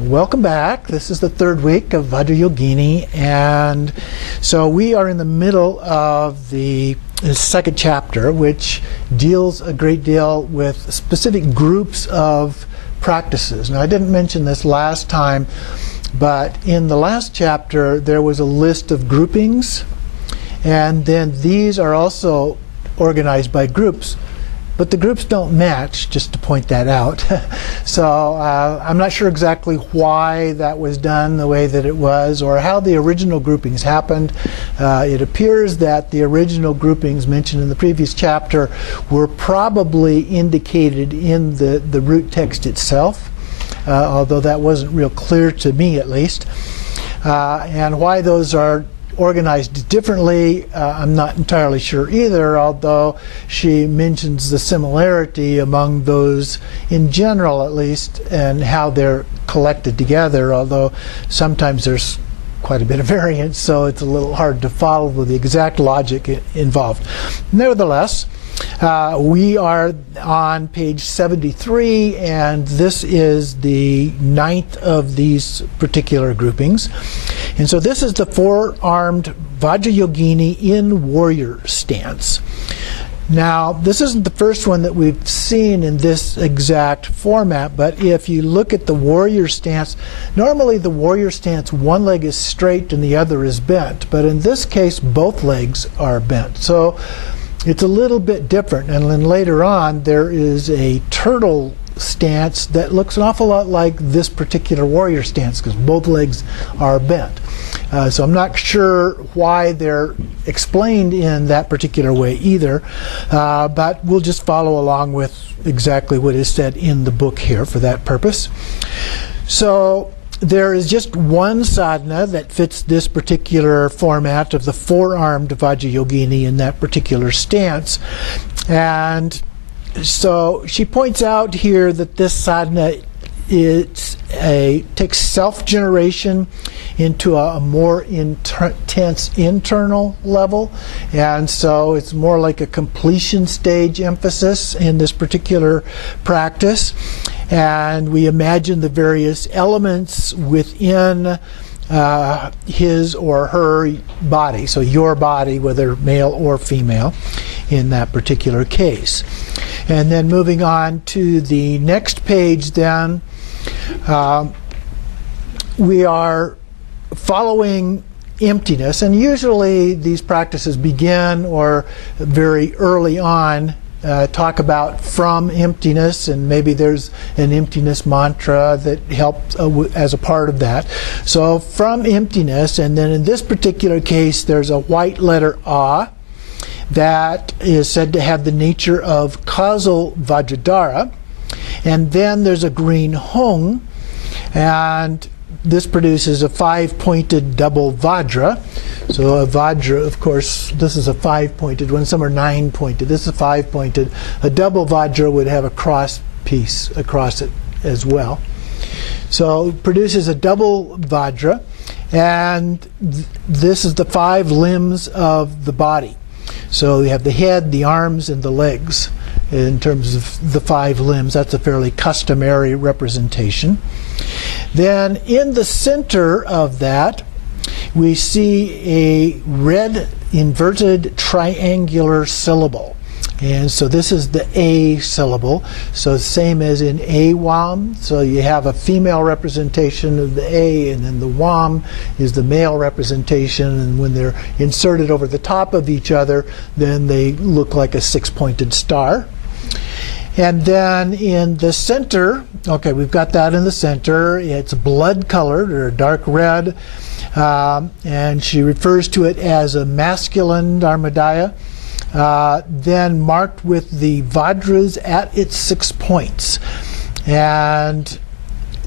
Welcome back. This is the third week of Vajrayogini, and so we are in the middle of the second chapter, which deals a great deal with specific groups of practices. Now, I didn't mention this last time, but in the last chapter there was a list of groupings, and then these are also organized by groups. But the groups don't match, just to point that out. So I'm not sure exactly why that was done the way that it was, or how the original groupings happened. It appears that the original groupings mentioned in the previous chapter were probably indicated in the root text itself, although that wasn't real clear to me at least. And why those are organized differently, I'm not entirely sure either, although she mentions the similarity among those in general at least, and how they're collected together, although sometimes there's quite a bit of variance, so it's a little hard to follow the exact logic involved. Nevertheless, we are on page 73, and this is the ninth of these particular groupings. And so this is the four-armed Vajrayogini in warrior stance. Now, this isn't the first one that we've seen in this exact format, but if you look at the warrior stance, normally the warrior stance, one leg is straight and the other is bent, but in this case both legs are bent. So it's a little bit different, and then later on there is a turtle stance that looks an awful lot like this particular warrior stance because both legs are bent. So I'm not sure why they're explained in that particular way either, but we'll just follow along with exactly what is said in the book here for that purpose. So there is just one sadhana that fits this particular format of the four-armed Vajrayogini in that particular stance. And so she points out here that this sadhana takes self-generation into a more intense internal level, and so it's more like a completion stage emphasis in this particular practice. And we imagine the various elements within his or her body, so your body, whether male or female, in that particular case. And then moving on to the next page then, we are following emptiness, and usually these practices begin or very early on talk about from emptiness, and maybe there's an emptiness mantra that helps as a part of that. So from emptiness, and then in this particular case there's a white letter A that is said to have the nature of causal Vajradhara, and then there's a green Hung, and this produces a five-pointed double Vajra. So a Vajra, of course, this is a five-pointed one. Some are nine-pointed. This is five-pointed. A double Vajra would have a cross piece across it as well. So it produces a double Vajra, and this is the five limbs of the body. So you have the head, the arms, and the legs in terms of the five limbs. That's a fairly customary representation. Then in the center of that, we see a red inverted triangular syllable. And so this is the A syllable. So same as in A-Wam. So you have a female representation of the A, and then the Wam is the male representation. And when they're inserted over the top of each other, then they look like a six-pointed star. And then in the center, okay, we've got that in the center. It's blood-colored or dark red, and she refers to it as a masculine Dharmadaya, then marked with the Vajras at its 6 points, and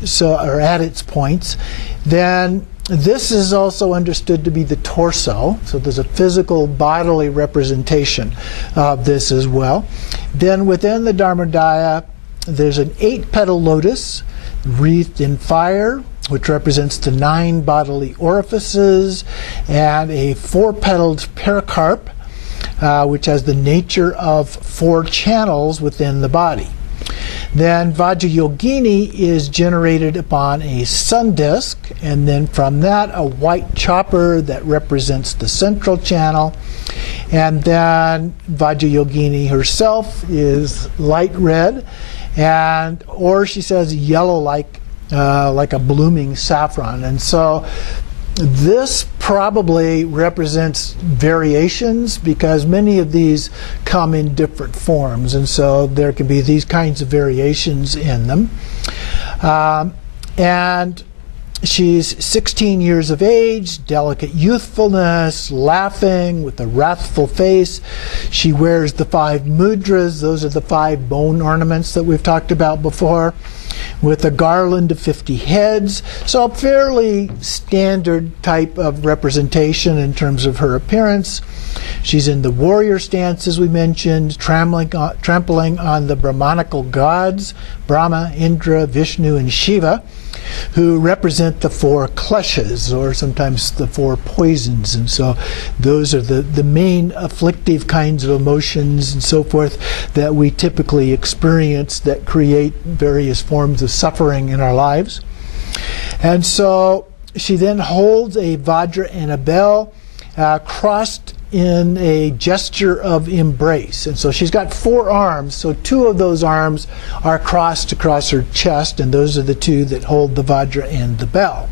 so, or at its points. Then this is also understood to be the torso, so there's a physical bodily representation of this as well. Then within the Dharmadaya, there's an 8-petal lotus wreathed in fire, which represents the 9 bodily orifices, and a 4-petaled pericarp, which has the nature of 4 channels within the body. Then Vajrayogini is generated upon a sun disk, and then from that a white chopper that represents the central channel. And then Vajrayogini herself is light red, or she says yellow like a blooming saffron. And so this probably represents variations, because many of these come in different forms, and so there can be these kinds of variations in them. And she's 16 years of age, delicate youthfulness, laughing with a wrathful face. She wears the 5 mudras, those are the 5 bone ornaments that we've talked about before, with a garland of 50 heads. So a fairly standard type of representation in terms of her appearance. She's in the warrior stance, as we mentioned, trampling on the Brahmanical gods, Brahma, Indra, Vishnu, and Shiva, who represent the 4 kleshas, or sometimes the 4 poisons. And so those are the main afflictive kinds of emotions and so forth that we typically experience that create various forms of suffering in our lives. And so she then holds a Vajra and a bell crossed in a gesture of embrace. And so she's got 4 arms, so 2 of those arms are crossed across her chest, and those are the 2 that hold the Vajra and the bell.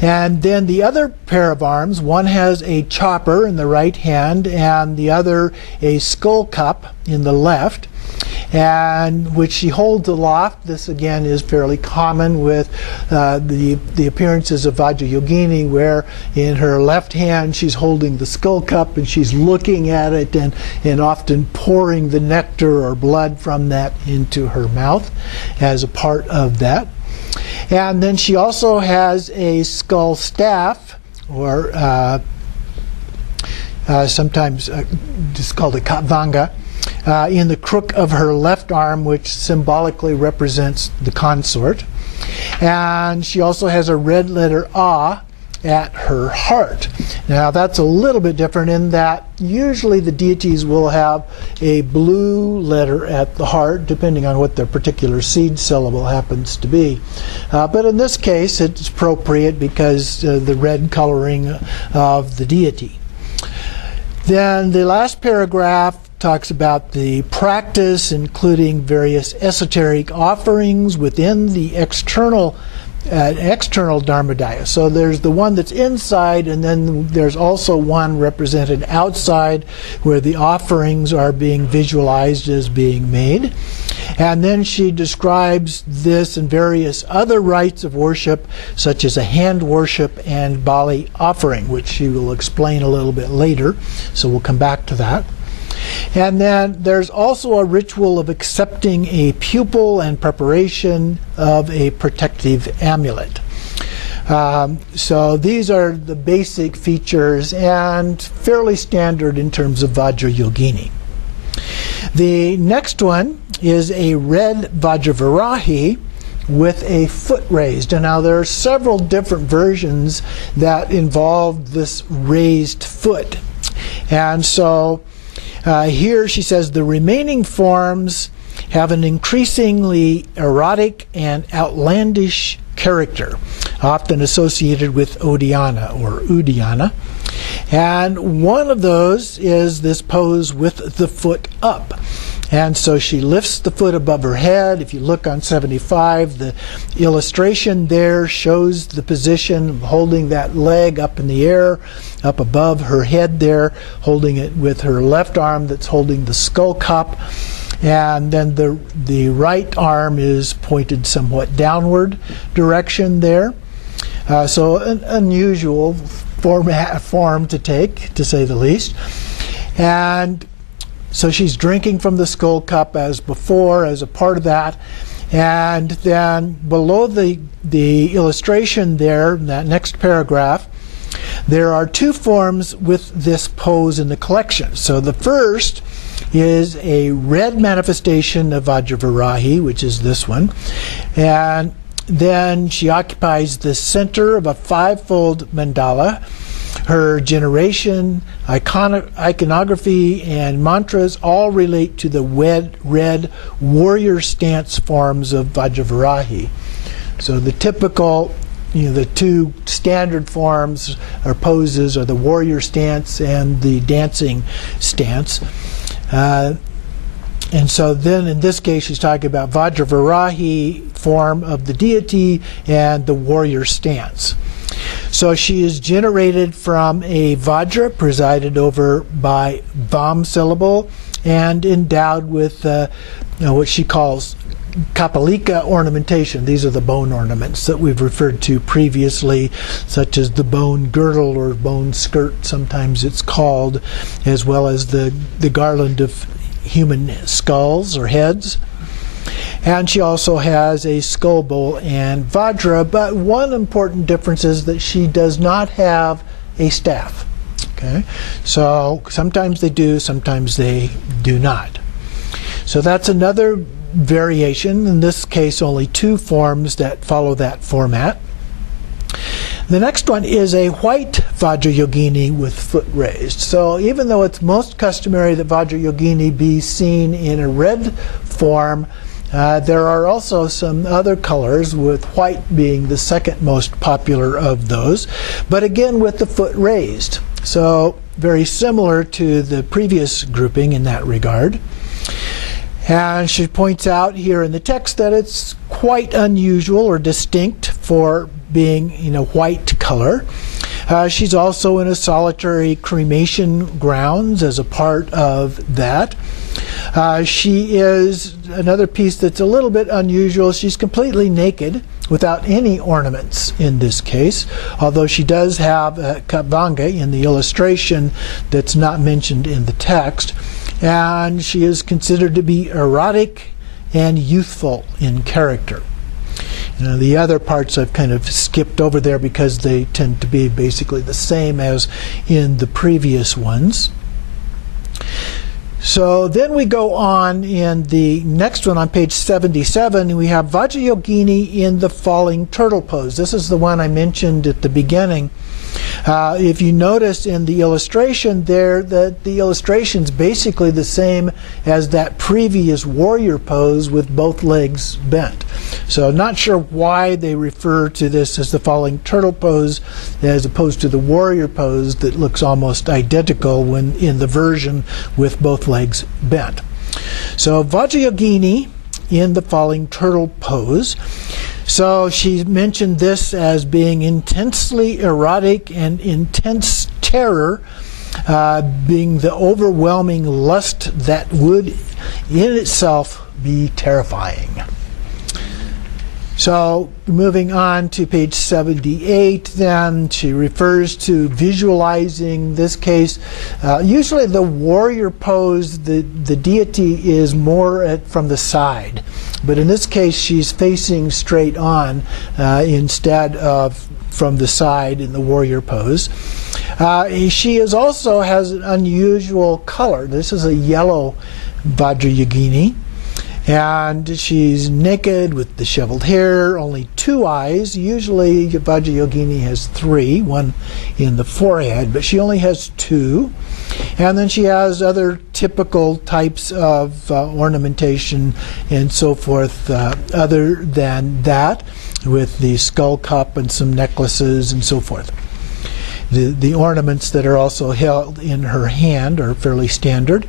And then the other pair of arms, one has a chopper in the right hand and the other a skull cup in the left, and which she holds aloft. This again is fairly common with the appearances of Vajrayogini, where in her left hand she's holding the skull cup and she's looking at it and often pouring the nectar or blood from that into her mouth as a part of that. And then she also has a skull staff, or sometimes just called a katvanga, in the crook of her left arm, which symbolically represents the consort. And she also has a red letter A at her heart. Now that's a little bit different in that usually the deities will have a blue letter at the heart, depending on what their particular seed syllable happens to be. But in this case it's appropriate because the red coloring of the deity. Then the last paragraph talks about the practice, including various esoteric offerings within the external Dharmadaya. So there's the one that's inside, and then there's also one represented outside where the offerings are being visualized as being made. And then she describes this and various other rites of worship, such as a hand worship and Bali offering, which she will explain a little bit later. So we'll come back to that. And then there's also a ritual of accepting a pupil and preparation of a protective amulet. So these are the basic features and fairly standard in terms of Vajrayogini. The next one is a red Vajravarahi with a foot raised. And now there are several different versions that involve this raised foot. And so here she says the remaining forms have an increasingly erotic and outlandish character, often associated with Odhyana or Uddiyana. And one of those is this pose with the foot up. And so she lifts the foot above her head. If you look on 75, the illustration there shows the position of holding that leg up in the air, up above her head there, holding it with her left arm that's holding the skull cup. And then the right arm is pointed somewhat downward direction there. So an unusual form to take, to say the least. And so she's drinking from the skull cup as before, as a part of that. And then below the illustration there, in that next paragraph, there are 2 forms with this pose in the collection. So the first is a red manifestation of Vajravarahi, which is this one. And then she occupies the center of a 5-fold mandala Her generation, iconography, and mantras all relate to the red warrior stance forms of Vajravarahi. So the typical, the two standard forms or poses are the warrior stance and the dancing stance. And so then in this case she's talking about Vajravarahi form of the deity and the warrior stance. So she is generated from a Vajra presided over by Vam syllable and endowed with what she calls Kapalika ornamentation. These are the bone ornaments that we've referred to previously, such as the bone girdle or bone skirt, sometimes it's called, as well as the garland of human skulls or heads. And she also has a skull bowl and Vajra, but one important difference is that she does not have a staff. Okay, so sometimes they do, sometimes they do not. So that's another variation, in this case only two forms that follow that format. The next one is a white Vajrayogini with foot raised. So even though it's most customary that Vajrayogini be seen in a red form, there are also some other colors, with white being the second most popular of those, but again with the foot raised. So very similar to the previous grouping in that regard. And she points out here in the text that it's quite unusual or distinct for being white color. She's also in a solitary cremation grounds as a part of that. She is another piece that's a little bit unusual. She's completely naked without any ornaments in this case, although she does have a Katvanga in the illustration that's not mentioned in the text. And she is considered to be erotic and youthful in character. The other parts I've kind of skipped over there because they tend to be basically the same as in the previous ones. So then we go on in the next one on page 77. We have Vajrayogini in the falling turtle pose. This is the one I mentioned at the beginning. If you notice in the illustration there that the illustration's basically the same as that previous warrior pose with both legs bent. So not sure why they refer to this as the falling turtle pose as opposed to the warrior pose that looks almost identical when in the version with both legs bent. So Vajrayogini in the falling turtle pose. So she mentioned this as being intensely erotic and intense terror, being the overwhelming lust that would in itself be terrifying. So moving on to page 78, then she refers to visualizing this case. Usually the warrior pose, the deity is more from the side. But in this case she's facing straight on instead of from the side in the warrior pose. She is also has an unusual color. This is a yellow Vajrayogini. And she's naked with disheveled hair, only two eyes. Usually Vajrayogini has three, one in the forehead, but she only has two. And then she has other typical types of ornamentation and so forth other than that, with the skull cup and some necklaces and so forth. The ornaments that are also held in her hand are fairly standard.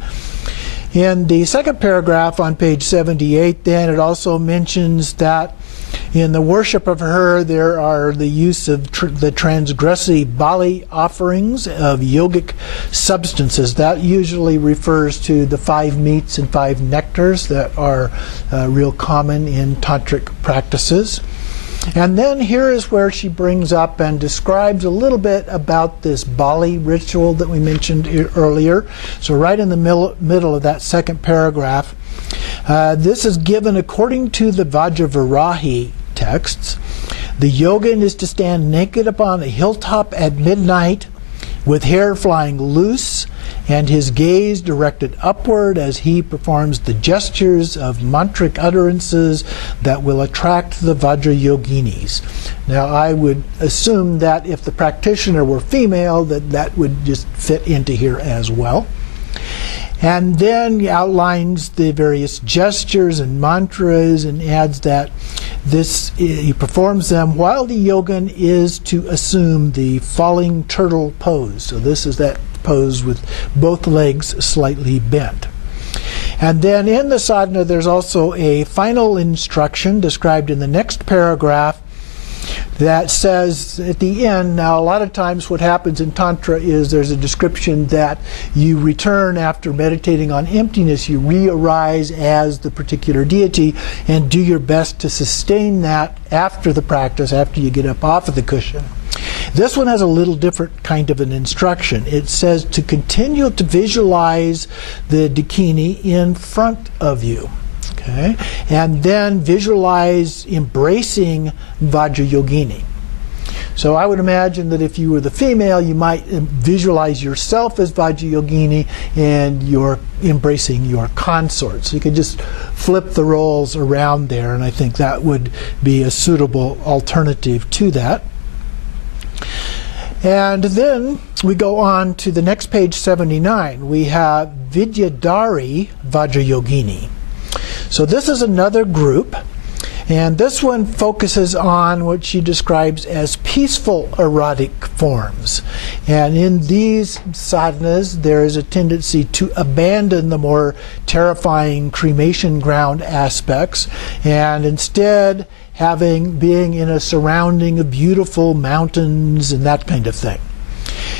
In the second paragraph on page 78, then, it also mentions that in the worship of her there are the use of the transgressive Bali offerings of yogic substances. That usually refers to the 5 meats and 5 nectars that are real common in tantric practices. And then here is where she brings up and describes a little bit about this Bali ritual that we mentioned earlier. So right in the middle of that second paragraph, this is given according to the Vajravarahi texts. The yogin is to stand naked upon a hilltop at midnight with hair flying loose and his gaze directed upward as he performs the gestures of mantric utterances that will attract the Vajrayoginis. Now, I would assume that if the practitioner were female, that would just fit into here as well. And then he outlines the various gestures and mantras and adds that he performs them while the yogin is to assume the falling turtle pose. So this is that pose with both legs slightly bent. And then in the sadhana, there's also a final instruction described in the next paragraph that says at the end, now a lot of times what happens in Tantra is there's a description that you return after meditating on emptiness, you re-arise as the particular deity and do your best to sustain that after the practice, after you get up off of the cushion. This one has a little different kind of an instruction. It says to continue to visualize the dakini in front of you. Okay? And then visualize embracing Vajrayogini. So I would imagine that if you were the female, you might visualize yourself as Vajrayogini and you're embracing your consort. So you could just flip the roles around there, and I think that would be a suitable alternative to that. And then we go on to the next page, 79. We have Vidyadhari Vajrayogini. So this is another group, and this one focuses on what she describes as peaceful erotic forms. And in these sadhanas, there is a tendency to abandon the more terrifying cremation ground aspects, and instead being in a surrounding of beautiful mountains and that kind of thing.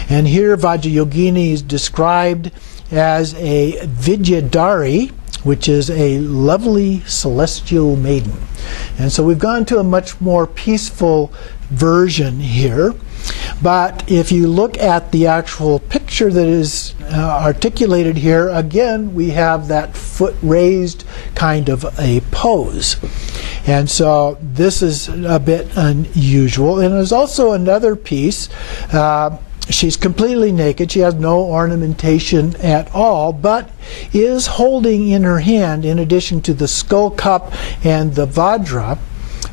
And here Vajrayogini is described as a Vidyadhari, which is a lovely celestial maiden. And so we've gone to a much more peaceful version here. But if you look at the actual picture that is articulated here, again, we have that foot raised kind of a pose. And so this is a bit unusual. And there's also another piece. She's completely naked. She has no ornamentation at all, but is holding in her hand, in addition to the skull cup and the Vajra,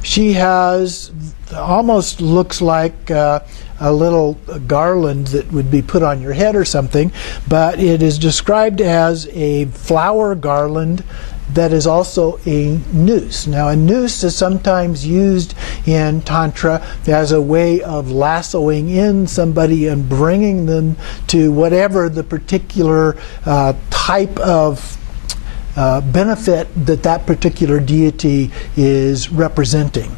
she has almost looks like a little garland that would be put on your head or something, but it is described as a flower garland that is also a noose. Now, a noose is sometimes used in Tantra as a way of lassoing in somebody and bringing them to whatever the particular type of benefit that particular deity is representing.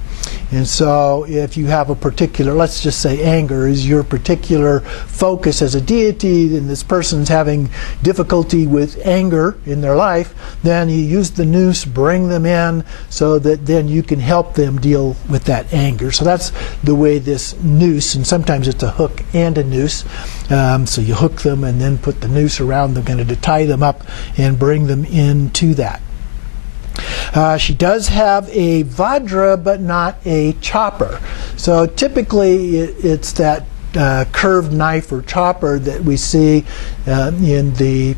And so if you have a particular, let's just say anger is your particular focus as a deity, and this person's having difficulty with anger in their life, then you use the noose, bring them in, so that then you can help them deal with that anger. So that's the way this noose, and sometimes it's a hook and a noose, so you hook them and then put the noose around them, kind of to tie them up and bring them into that. She does have a Vajra, but not a chopper. So typically it's that curved knife or chopper that we see in the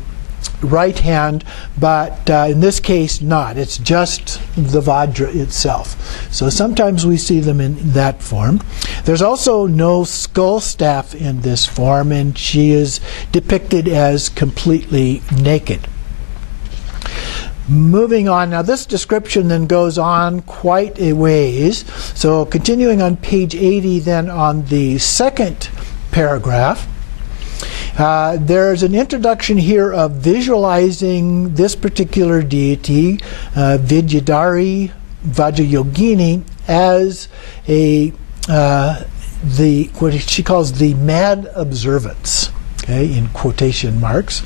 right hand, but in this case not. It's just the Vajra itself. So sometimes we see them in that form. There's also no skull staff in this form, and she is depicted as completely naked. Moving on, now this description then goes on quite a ways. So continuing on page 80, then on the second paragraph, there's an introduction here of visualizing this particular deity, Vidyadhari Vajrayogini, as what she calls the Mad Observance, okay, in quotation marks.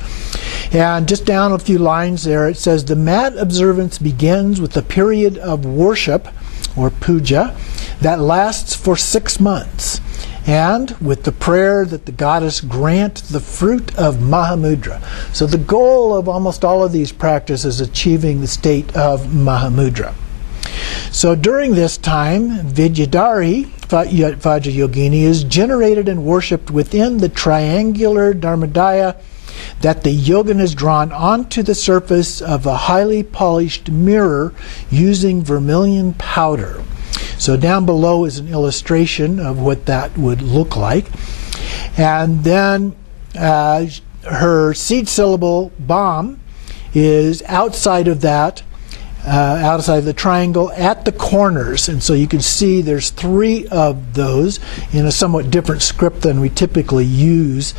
And just down a few lines there, it says, the Mad Observance begins with a period of worship, or puja, that lasts for 6 months, and with the prayer that the goddess grant the fruit of Mahamudra. So the goal of almost all of these practices is achieving the state of Mahamudra. So during this time, Vidyadhari Vajrayogini is generated and worshipped within the triangular Dharmadaya that the yogin is drawn onto the surface of a highly polished mirror using vermilion powder. So down below is an illustration of what that would look like. And then her seed syllable Bam is outside of that, outside the triangle at the corners. And so you can see there's 3 of those in a somewhat different script than we typically use.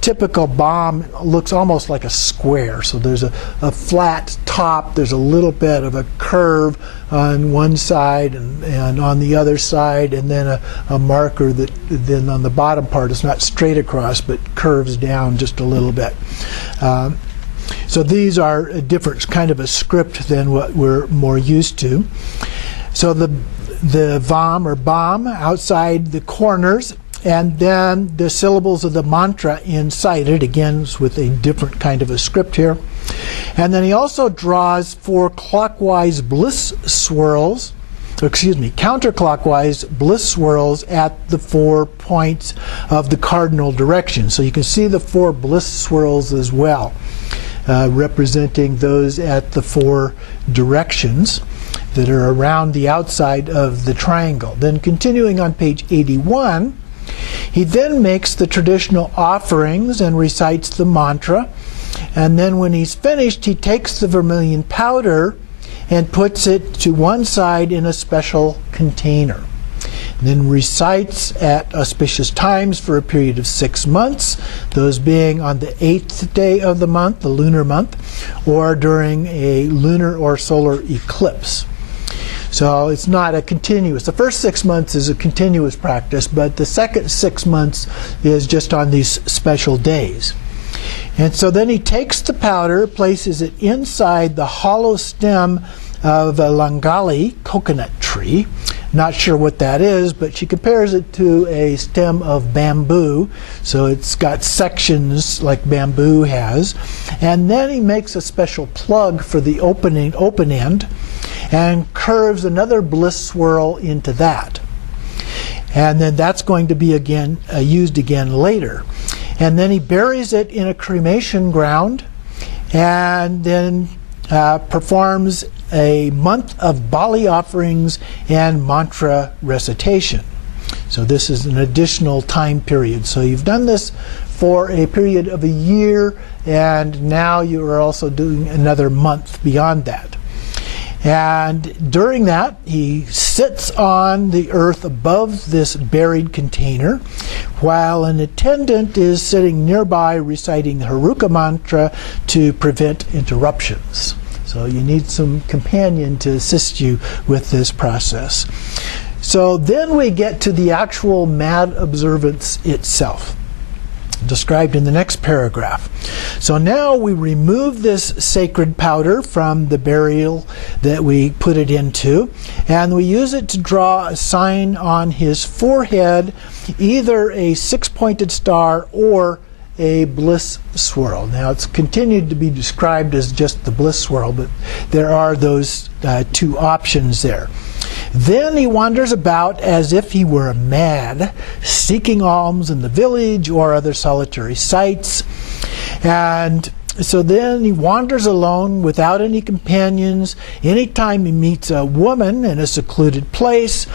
Typical Bam looks almost like a square. So there's a flat top, there's a little bit of a curve on one side and on the other side, and then a marker that then on the bottom part is not straight across but curves down just a little bit. So these are a different kind of a script than what we're more used to. So the Vam or Bam outside the corners, and then the syllables of the mantra inside it, again with a different kind of a script here. And then he also draws 4 clockwise bliss swirls, counterclockwise bliss swirls at the 4 points of the cardinal direction. So you can see the 4 bliss swirls as well, representing those at the 4 directions that are around the outside of the triangle. Then continuing on page 81, he then makes the traditional offerings and recites the mantra. And then when he's finished, he takes the vermilion powder and puts it to one side in a special container. And then recites at auspicious times for a period of 6 months, those being on the 8th day of the month, the lunar month, or during a lunar or solar eclipse. So it's not a continuous. The first 6 months is a continuous practice, but the second 6 months is just on these special days. And so then he takes the powder, places it inside the hollow stem of a langali coconut tree. Not sure what that is, but she compares it to a stem of bamboo. So it's got sections like bamboo has. And then he makes a special plug for the open end and curves another bliss swirl into that. And then that's going to be again used again later. And then he buries it in a cremation ground and then performs a month of Bali offerings and mantra recitation. So this is an additional time period. So you've done this for a period of a year, and now you are also doing another month beyond that. And during that, he sits on the earth above this buried container, while an attendant is sitting nearby reciting the Haruka mantra to prevent interruptions. So you need some companion to assist you with this process. So then we get to the actual Mad Observance itself, described in the next paragraph. So now we remove this sacred powder from the burial that we put it into, and we use it to draw a sign on his forehead, either a 6-pointed star or a bliss swirl. Now it's continued to be described as just the bliss swirl, but there are those 2 options there. Then he wanders about as if he were mad, seeking alms in the village or other solitary sites. And so then he wanders alone without any companions. Anytime he meets a woman in a secluded place,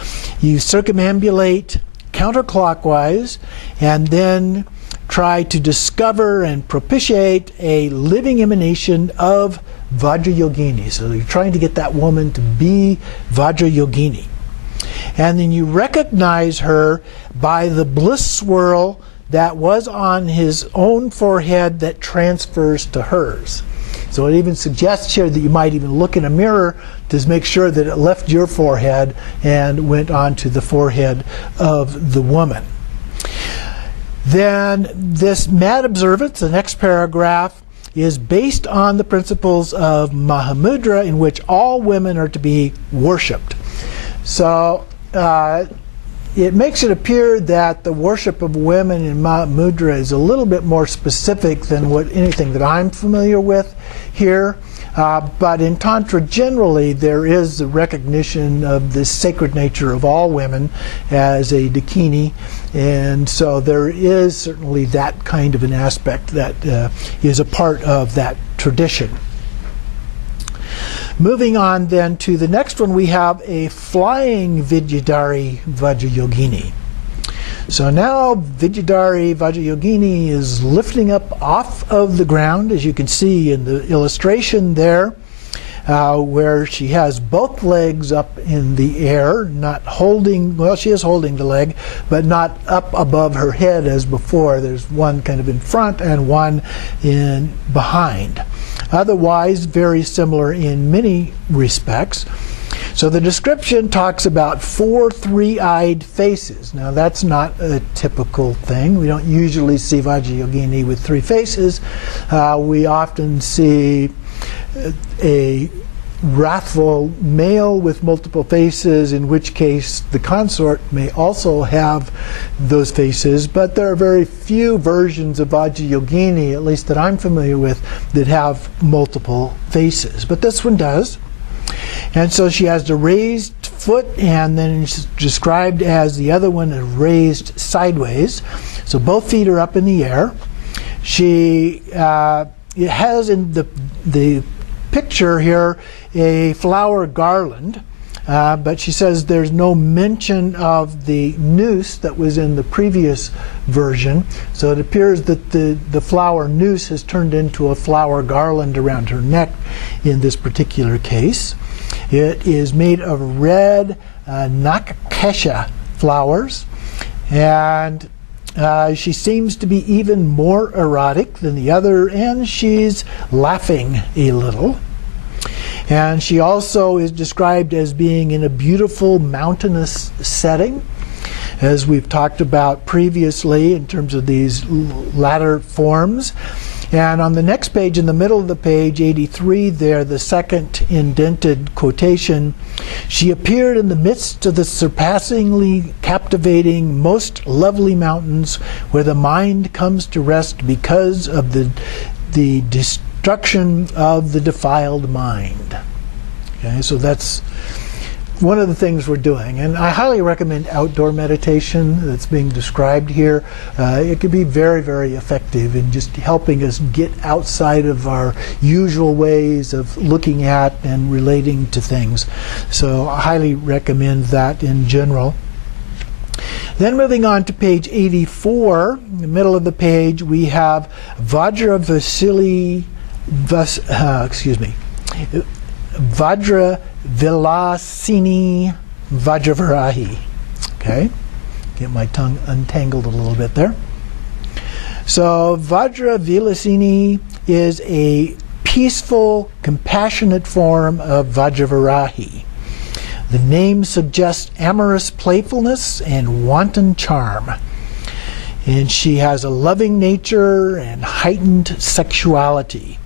you circumambulate counterclockwise and then try to discover and propitiate a living emanation of Vajrayogini. So you're trying to get that woman to be Vajrayogini. And then you recognize her by the bliss swirl that was on his own forehead that transfers to hers. So it even suggests here that you might even look in a mirror to make sure that it left your forehead and went onto the forehead of the woman. Then this Mad Observance, the next paragraph, is based on the principles of Mahamudra, in which all women are to be worshipped. So it makes it appear that the worship of women in Mahamudra is a little bit more specific than anything that I'm familiar with here. But in Tantra generally, there is the recognition of the sacred nature of all women as a dakini, and so there is certainly that kind of an aspect that is a part of that tradition. Moving on then to the next one, we have a flying Vidyadhari Vajrayogini. So now Vidyadhari Vajrayogini is lifting up off of the ground, as you can see in the illustration there, where she has both legs up in the air, not holding, well, she is holding the leg, but not up above her head as before. There's one kind of in front and one in behind. Otherwise, very similar in many respects. So the description talks about 4 three-eyed faces. Now that's not a typical thing. We don't usually see Vajrayogini with 3 faces. We often see a wrathful male with multiple faces, in which case the consort may also have those faces, but there are very few versions of Vajrayogini, at least that I'm familiar with, that have multiple faces. But this one does. And so she has the raised foot, and then it's described as the other one is raised sideways. So both feet are up in the air. She has in the picture here a flower garland, but she says there's no mention of the noose that was in the previous version. So it appears that the flower noose has turned into a flower garland around her neck in this particular case. It is made of red nakakesha flowers, and she seems to be even more erotic than the other, and she's laughing a little. And she also is described as being in a beautiful mountainous setting, as we've talked about previously in terms of these latter forms. And on the next page, in the middle of the page, 83 there, the second indented quotation, she appeared in the midst of the surpassingly captivating, most lovely mountains where the mind comes to rest because of the destruction of the defiled mind. Okay, so that's one of the things we're doing, and I highly recommend outdoor meditation that's being described here. It can be very, very effective in just helping us get outside of our usual ways of looking at and relating to things. So I highly recommend that in general. Then moving on to page 84, in the middle of the page, we have Vajra Vilasini Vajravarahi. Okay, get my tongue untangled a little bit there. So Vajra Vilasini is a peaceful, compassionate form of Vajravarahi. The name suggests amorous playfulness and wanton charm. And she has a loving nature and heightened sexuality.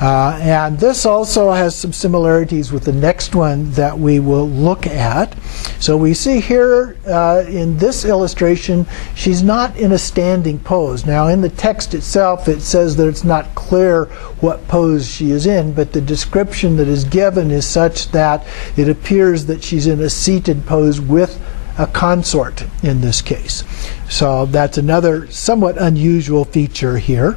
And this also has some similarities with the next one that we will look at. So we see here in this illustration, she's not in a standing pose. Now in the text itself, it says that it's not clear what pose she is in, but the description that is given is such that it appears that she's in a seated pose with a consort in this case. So that's another somewhat unusual feature here.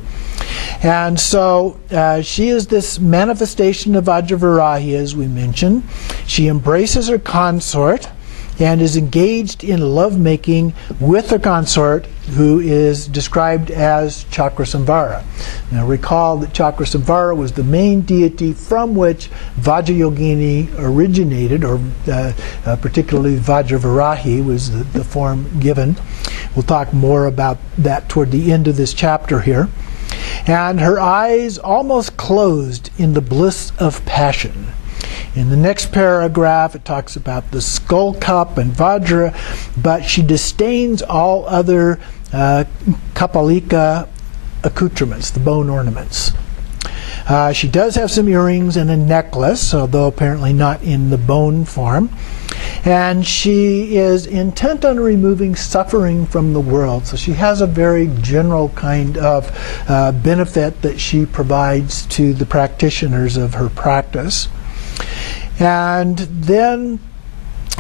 And so she is this manifestation of Vajravarahi, as we mentioned. She embraces her consort and is engaged in lovemaking with her consort, who is described as Chakrasamvara. Now recall that Chakrasamvara was the main deity from which Vajrayogini originated, or particularly Vajravarahi was the form given. We'll talk more about that toward the end of this chapter here. And her eyes almost closed in the bliss of passion. In the next paragraph, it talks about the skull cup and Vajra, but she disdains all other kapalika accoutrements, the bone ornaments. She does have some earrings and a necklace, although apparently not in the bone form. And she is intent on removing suffering from the world. So she has a very general kind of benefit that she provides to the practitioners of her practice. And then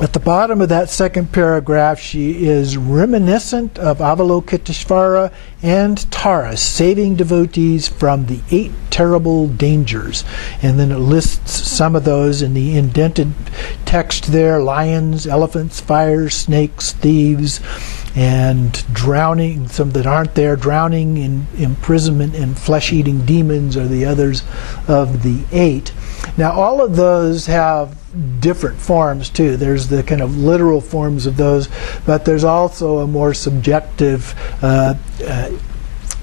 at the bottom of that second paragraph, she is reminiscent of Avalokiteshvara and Tara, saving devotees from the 8 terrible dangers. And then it lists some of those in the indented text there: lions, elephants, fires, snakes, thieves, and drowning. Some that aren't there: drowning, in imprisonment, and flesh-eating demons are the others of the 8. Now, all of those have different forms too. There's the kind of literal forms of those, but there's also a more subjective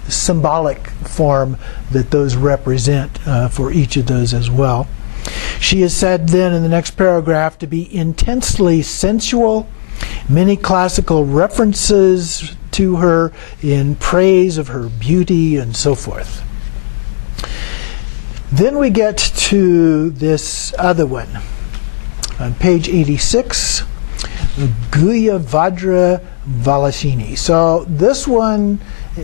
symbolic form that those represent for each of those as well. She is said then in the next paragraph to be intensely sensual. Many classical references to her in praise of her beauty and so forth. Then we get to this other one. On page 86, Guya Vajra Valashini. So this one,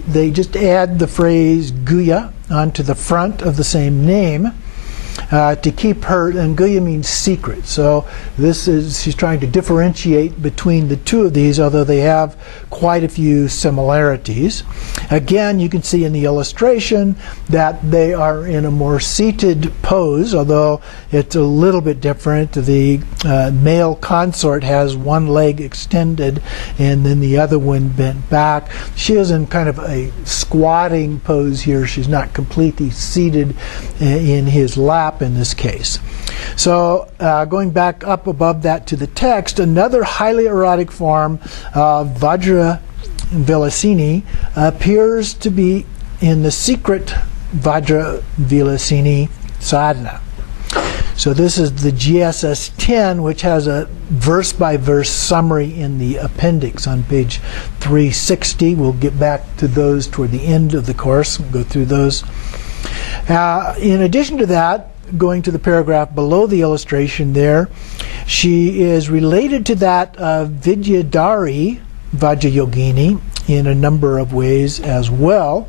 they just add the phrase Guya onto the front of the same name to keep her, and Guya means secret. So this is, she's trying to differentiate between the two of these, although they have quite a few similarities. Again, you can see in the illustration that they are in a more seated pose, although it's a little bit different. The male consort has one leg extended and then the other one bent back. She is in kind of a squatting pose here. She's not completely seated in his lap in this case. So going back up above that to the text, another highly erotic form of Vajra Vilasini appears to be in the secret Vajra Vilasini sadhana. So this is the GSS 10, which has a verse-by-verse summary in the appendix on page 360. We'll get back to those toward the end of the course. We'll go through those. In addition to that, going to the paragraph below the illustration there, she is related to that of Vidyadhari Vajrayogini in a number of ways as well.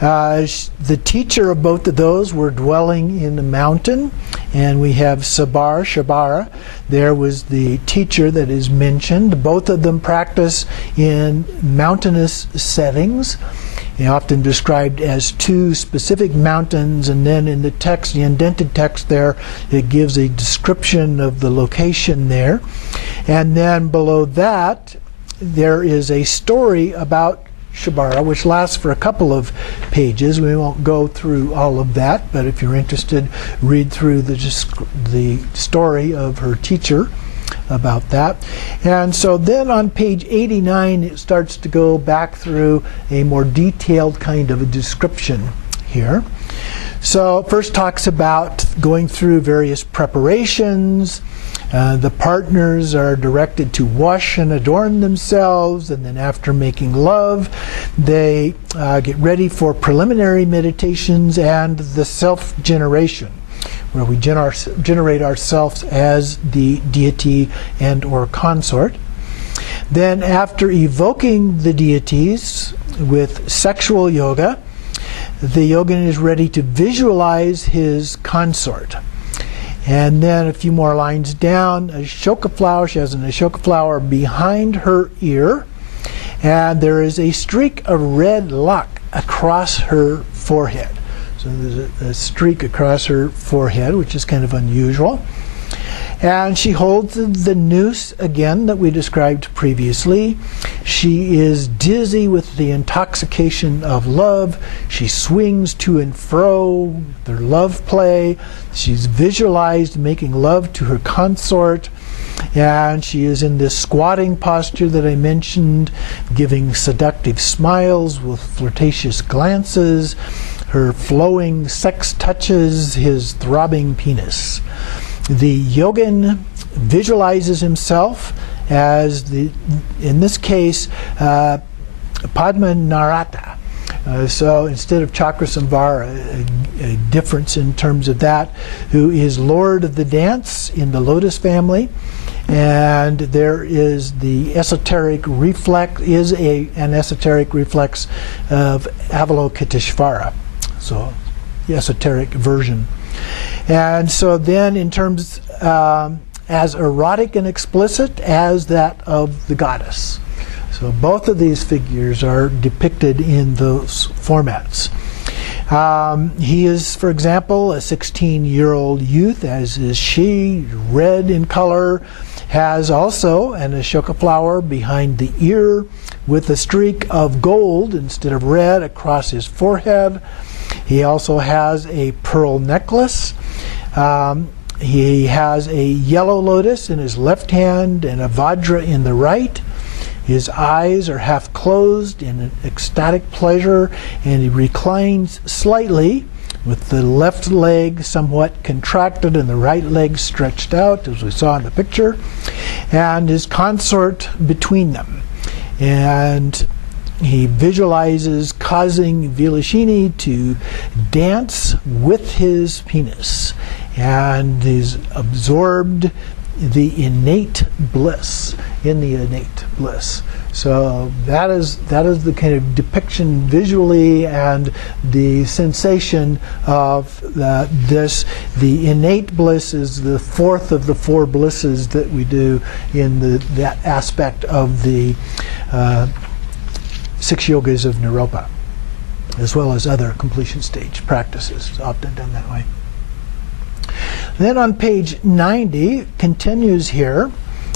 The teacher of both of those were dwelling in the mountain, and we have Shabara. There was the teacher that is mentioned. Both of them practice in mountainous settings, often described as 2 specific mountains, and then in the text, the indented text there, it gives a description of the location there. And then below that, there is a story about Shabara, which lasts for a couple of pages. We won't go through all of that, but if you're interested, read through the story of her teacher about that. And so then on page 89, it starts to go back through a more detailed kind of a description here. So first talks about going through various preparations. The partners are directed to wash and adorn themselves, and then after making love, they get ready for preliminary meditations and the self-generation, where we generate ourselves as the deity and or consort. Then after evoking the deities with sexual yoga, the yogin is ready to visualize his consort. And then a few more lines down, Ashoka flower, she has an Ashoka flower behind her ear, and there is a streak of red luck across her forehead. So there's a streak across her forehead, which is kind of unusual. And she holds the noose again that we described previously. She is dizzy with the intoxication of love. She swings to and fro, their love play. She's visualized making love to her consort. And she is in this squatting posture that I mentioned, giving seductive smiles with flirtatious glances. Her flowing sex touches his throbbing penis. The yogin visualizes himself as, in this case, Padma Narata. So instead of Chakrasamvara, a difference in terms of that, who is Lord of the Dance in the Lotus family. And there is the esoteric reflex, an esoteric reflex of Avalokiteshvara. So the esoteric version. And so then in terms as erotic and explicit as that of the goddess. So both of these figures are depicted in those formats. He is, for example, a 16-year-old youth, as is she, red in color, has also an Ashoka flower behind the ear with a streak of gold instead of red across his forehead. He also has a pearl necklace. He has a yellow lotus in his left hand and a Vajra in the right. His eyes are half closed in an ecstatic pleasure, and he reclines slightly with the left leg somewhat contracted and the right leg stretched out, as we saw in the picture, and his consort between them. And he visualizes causing Vajrayogini to dance with his penis, and is absorbed in the innate bliss. So that is the kind of depiction visually and the sensation of this. The innate bliss is the fourth of the four blisses that we do in that aspect of the 6 yogas of Niropa, as well as other completion stage practices. It's often done that way. Then on page 90, continues here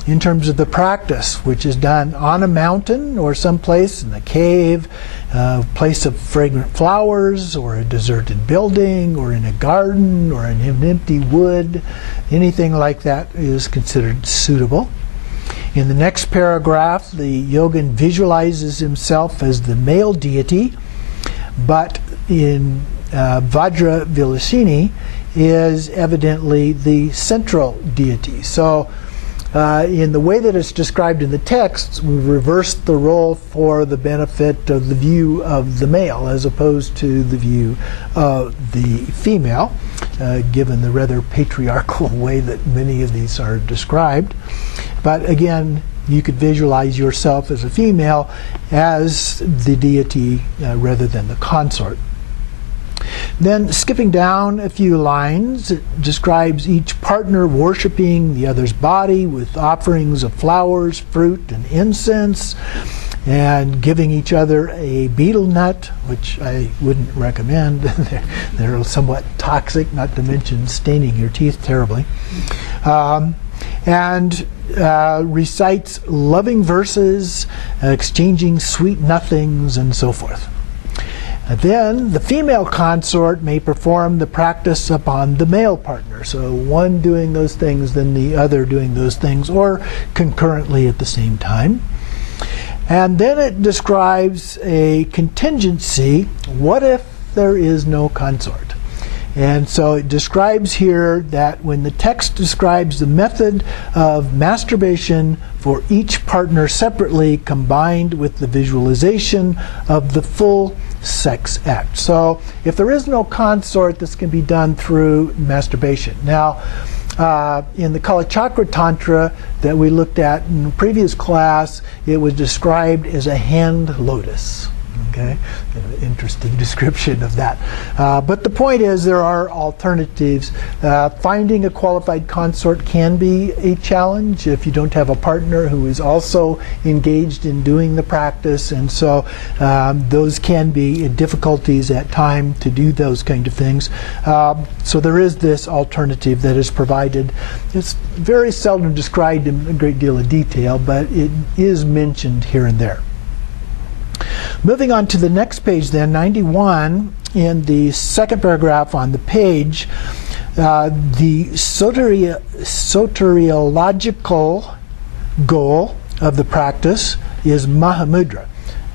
in terms of the practice, which is done on a mountain or someplace in a cave, a place of fragrant flowers, or a deserted building, or in a garden, or in an empty wood. Anything like that is considered suitable. In the next paragraph, the yogin visualizes himself as the male deity, but in Vajrayogini is evidently the central deity. So in the way that it's described in the text, we've reversed the role for the benefit of the view of the male as opposed to the view of the female, given the rather patriarchal way that many of these are described. But again, you could visualize yourself as a female as the deity rather than the consort. Then skipping down a few lines, it describes each partner worshiping the other's body with offerings of flowers, fruit, and incense, and giving each other a betel nut, which I wouldn't recommend. They're somewhat toxic, not to mention staining your teeth terribly. And recites loving verses, exchanging sweet nothings, and so forth. Then the female consort may perform the practice upon the male partner. So one doing those things, then the other doing those things, or concurrently at the same time. And then it describes a contingency. What if there is no consort? And so it describes here that when the text describes the method of masturbation for each partner separately, combined with the visualization of the full sex act. So if there is no consort, this can be done through masturbation. Now, in the Kalachakra Tantra that we looked at in the previous class, it was described as a hand lotus. Okay, an interesting description of that. But the point is, there are alternatives. Finding a qualified consort can be a challenge if you don't have a partner who is also engaged in doing the practice, and so those can be difficulties at time to do those kind of things. So there is this alternative that is provided. It's very seldom described in a great deal of detail, but it is mentioned here and there. Moving on to the next page then, 91, in the second paragraph on the page, the soteriological goal of the practice is Mahamudra.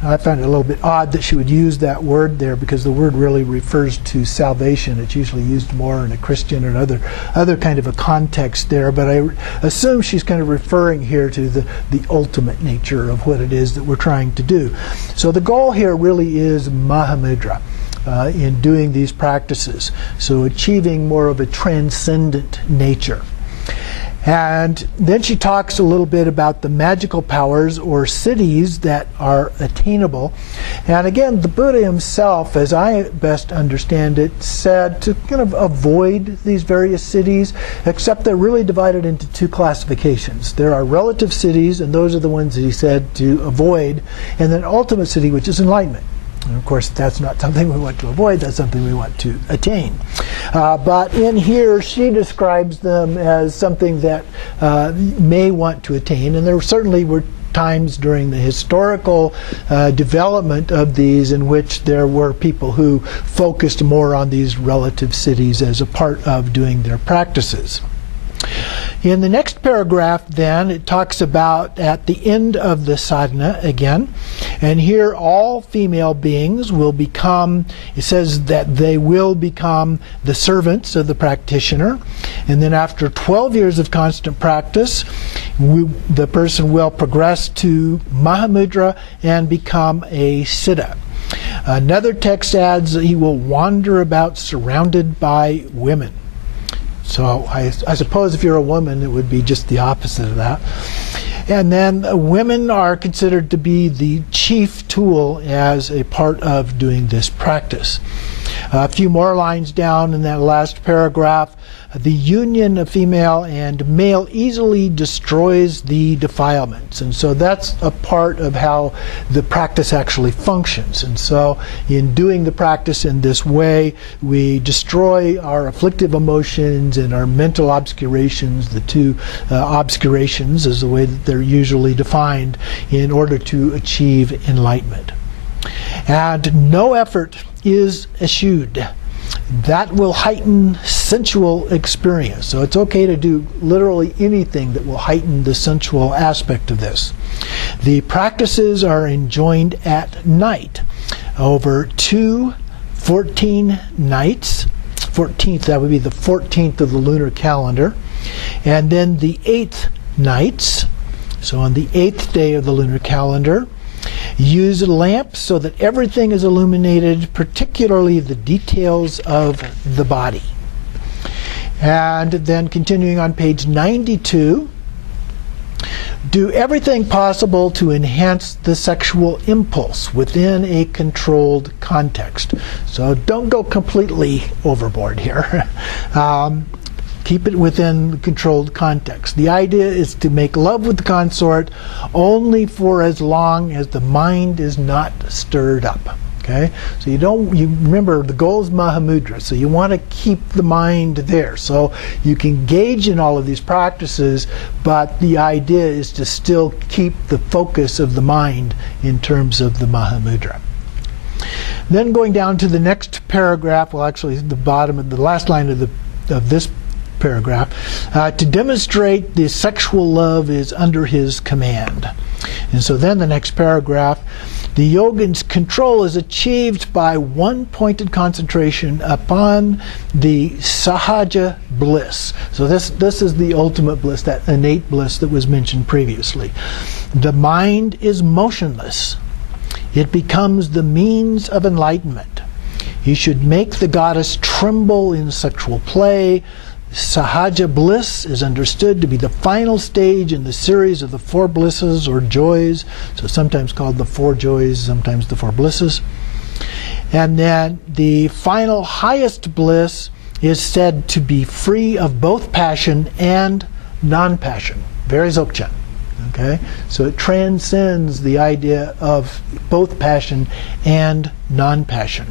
I found it a little bit odd that she would use that word there, because the word really refers to salvation. It's usually used more in a Christian or other kind of a context there, but I assume she's kind of referring here to the ultimate nature of what it is that we're trying to do. So the goal here really is Mahamudra in doing these practices, so achieving more of a transcendent nature. And then she talks a little bit about the magical powers or cities that are attainable. And again, the Buddha himself, as I best understand it, said to kind of avoid these various cities, except they're really divided into two classifications. There are relative cities, and those are the ones that he said to avoid, and then ultimate city, which is enlightenment. And of course, that's not something we want to avoid, that's something we want to attain. But in here, she describes them as something that may want to attain, and there certainly were times during the historical development of these in which there were people who focused more on these relative cities as a part of doing their practices. In the next paragraph, then, it talks about at the end of the sadhana again, and here all female beings will become, it says that they will become the servants of the practitioner, and then after 12 years of constant practice, the person will progress to Mahamudra and become a siddha. Another text adds that he will wander about surrounded by women. So I suppose if you're a woman, it would be just the opposite of that. And then women are considered to be the chief tool as a part of doing this practice. A few more lines down in that last paragraph, the union of female and male easily destroys the defilements. And so that's a part of how the practice actually functions. And so in doing the practice in this way, we destroy our afflictive emotions and our mental obscurations. The two obscurations is the way that they're usually defined in order to achieve enlightenment. And no effort is eschewed. That will heighten sensual experience. So it's okay to do literally anything that will heighten the sensual aspect of this. The practices are enjoined at night over 14 nights. 14th, that would be the 14th of the lunar calendar. And then the 8th nights, so on the 8th day of the lunar calendar, use lamps so that everything is illuminated, particularly the details of the body. And then continuing on page 92, do everything possible to enhance the sexual impulse within a controlled context. So don't go completely overboard here. Keep it within controlled context. The idea is to make love with the consort only for as long as the mind is not stirred up. Okay? So you remember the goal is Mahamudra, so you want to keep the mind there. So you can engage in all of these practices, but the idea is to still keep the focus of the mind in terms of the Mahamudra. Then going down to the next paragraph, well actually the bottom of the last line of this paragraph, to demonstrate the sexual love is under his command. And so then the next paragraph, the yogin's control is achieved by one pointed concentration upon the sahaja bliss. So this is the ultimate bliss, that innate bliss that was mentioned previously. The mind is motionless. It becomes the means of enlightenment. He should make the goddess tremble in sexual play. Sahaja bliss is understood to be the final stage in the series of the four blisses or joys, so sometimes called the four joys, sometimes the four blisses. And then the final highest bliss is said to be free of both passion and non-passion. Very Dzogchen. Okay? So it transcends the idea of both passion and non-passion.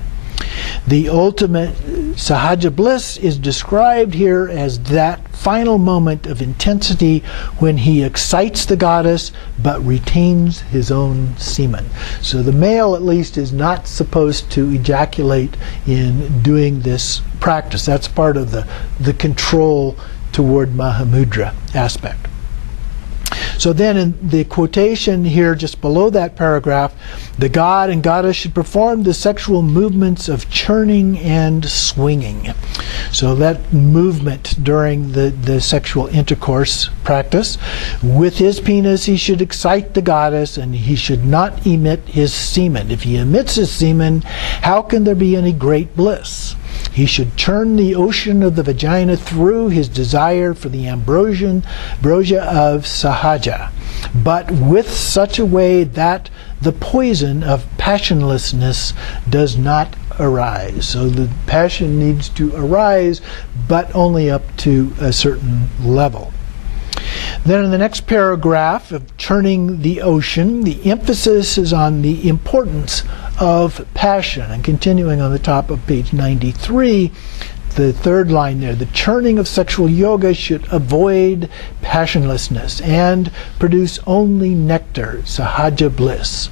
The ultimate sahaja bliss is described here as that final moment of intensity when he excites the goddess but retains his own semen. So the male, at least, is not supposed to ejaculate in doing this practice. That's part of the control toward Mahamudra aspect. So then in the quotation here just below that paragraph, the god and goddess should perform the sexual movements of churning and swinging. So that movement during the sexual intercourse practice. With his penis he should excite the goddess and he should not emit his semen. If he emits his semen, how can there be any great bliss? He should turn the ocean of the vagina through his desire for the ambrosia of sahaja, but with such a way that the poison of passionlessness does not arise. So the passion needs to arise, but only up to a certain level. Then in the next paragraph of turning the ocean, the emphasis is on the importance of passion. And continuing on the top of page 93, the third line there, the churning of sexual yoga should avoid passionlessness and produce only nectar, sahaja bliss.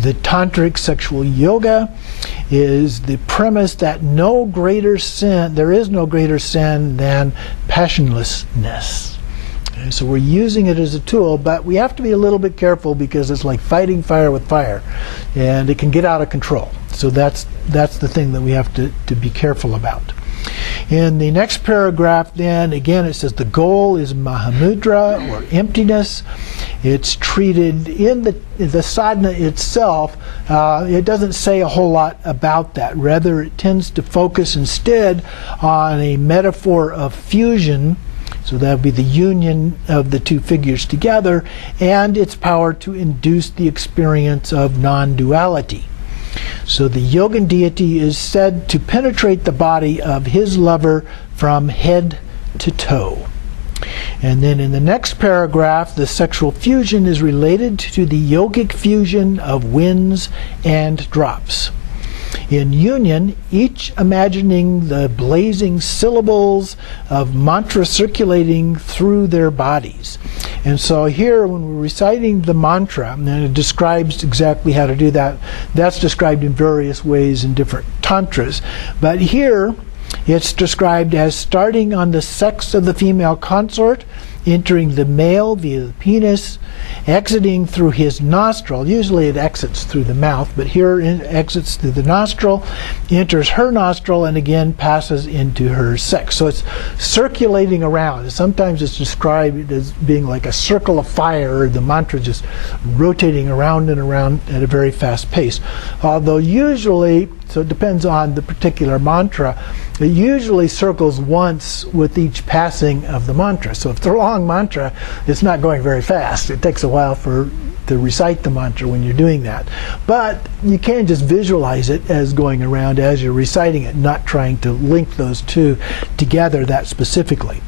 The tantric sexual yoga is the premise that there is no greater sin than passionlessness. Okay, so we're using it as a tool, but we have to be a little bit careful because it's like fighting fire with fire, and it can get out of control. So that's the thing that we have to be careful about. In the next paragraph, then, again, it says the goal is Mahamudra, or emptiness. It's treated in the sadhana itself. It doesn't say a whole lot about that. Rather, it tends to focus instead on a metaphor of fusion. So that would be the union of the two figures together, and its power to induce the experience of non-duality. So the Yogin deity is said to penetrate the body of his lover from head to toe. And then in the next paragraph, the sexual fusion is related to the yogic fusion of winds and drops. In union, each imagining the blazing syllables of mantra circulating through their bodies. And so here, when we're reciting the mantra, and it describes exactly how to do that, that's described in various ways in different tantras. But here, it's described as starting on the sex of the female consort, entering the male via the penis, exiting through his nostril. Usually it exits through the mouth, but here it exits through the nostril, enters her nostril, and again passes into her sex. So it's circulating around. Sometimes it's described as being like a circle of fire, the mantra just rotating around and around at a very fast pace. Although usually, so it depends on the particular mantra, it usually circles once with each passing of the mantra. So if it's a long mantra, it's not going very fast. It takes a while to recite the mantra when you're doing that. But you can just visualize it as going around as you're reciting it, not trying to link those two together that specifically.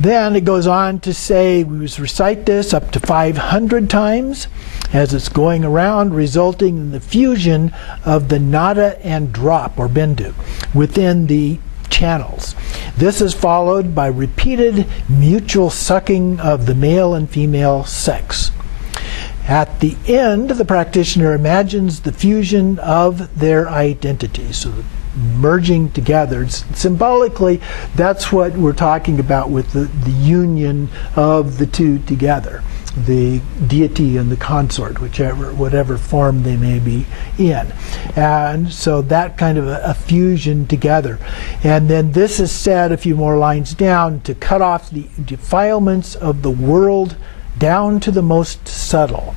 Then it goes on to say we recite this up to 500 times as it's going around, resulting in the fusion of the nada and drop, or bindu, within the channels. This is followed by repeated mutual sucking of the male and female sex. At the end, the practitioner imagines the fusion of their identities, so merging together. Symbolically, that's what we're talking about with the union of the two together, the deity and the consort, whatever form they may be in. And so that kind of a fusion together. And then this is said a few more lines down to cut off the defilements of the world down to the most subtle.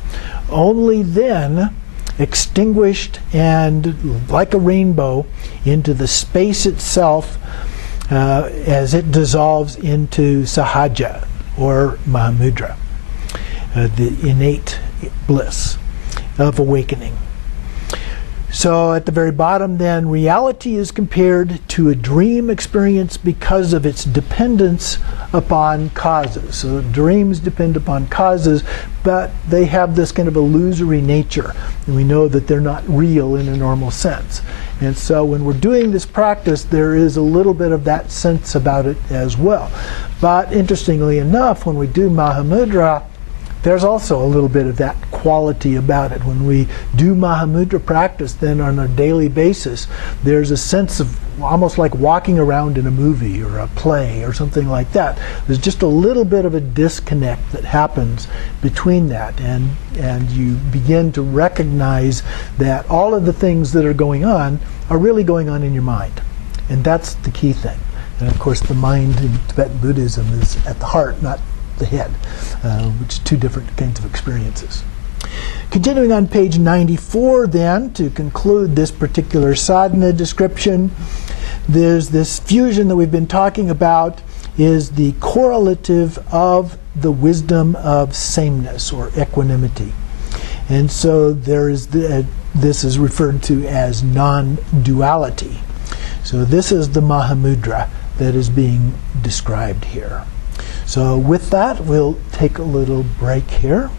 Only then, extinguished and like a rainbow into the space itself as it dissolves into sahaja, or mahamudra, the innate bliss of awakening. So at the very bottom then, reality is compared to a dream experience because of its dependence upon causes. So dreams depend upon causes, but they have this kind of illusory nature. And we know that they're not real in a normal sense. And so when we're doing this practice, there is a little bit of that sense about it as well. But interestingly enough, when we do Mahamudra, there's also a little bit of that quality about it. When we do Mahamudra practice, then on a daily basis, there's a sense of almost like walking around in a movie or a play or something like that. There's just a little bit of a disconnect that happens between that, and you begin to recognize that all of the things that are going on are really going on in your mind. And that's the key thing. And of course, the mind in Tibetan Buddhism is at the heart, not the head, which are two different kinds of experiences. Continuing on page 94 then, to conclude this particular sadhana description, there's this fusion that we've been talking about is the correlative of the wisdom of sameness or equanimity. And so there is this is referred to as non-duality. So this is the Mahamudra that is being described here. So with that, we'll take a little break here.